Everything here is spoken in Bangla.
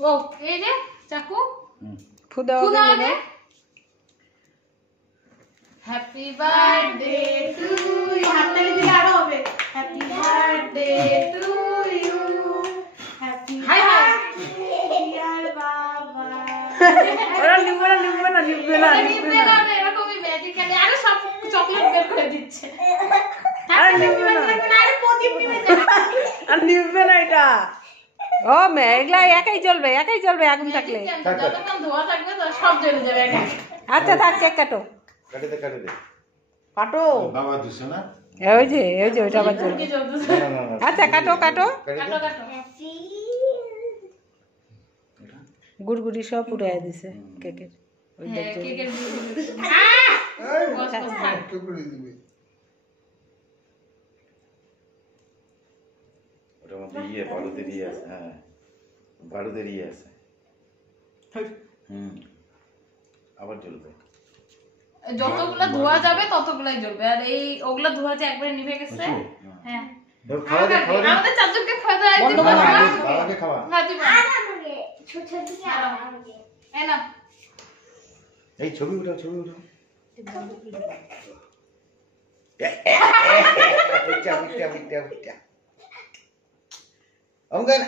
ও এই যে চাকু ফু দাও নে হ্যাপি বার্থডে টু ইউ হাততালি দিলে আরো হবে happy birthday to you happy hi hi dear বাবা ওরা নিবে না এরকমই ম্যাজিক খেলে আরে সব চকলেট বের করে দিচ্ছে আর নিবে না আরে প্রদীপ নিবে আর নিবে না এটা ও মেঘলা একাই জ্বলবে আগুন থাকলে যতক্ষণ ধোয়া থাকবে তো সব জ্বলে যাবে একা আচ্ছা থাক কেক কাটো কাটে দে কাটো বাবা দিছো না ওই যে ওইটা আবার জ্বলবে কি জ্বলছে না আচ্ছা কাটো কাটো কাটো গুড়গুড়ি সব উড়াই দিছে কেকের ওই হ্যাঁ কেকের একটু করে দিবি ওটার মধ্যে বারুদের আছে হ্যাঁ বারুদের আছে আবার জ্বলবে যতগুলা ধোয়া যাবে ততগুলাই জ্বলবে আর এই ওগুলা ধোয়া যে একবারে নিভে গেছে হ্যাঁ খাওয়া দে আমাদের চারজনকে খাওয়া দাওয়া বন্ধ একদম করে ভালো। বাবাকে খাওয়া হ্যাঁ দিবা এই না এই ছবি উঠাও পিটা অঙ্গন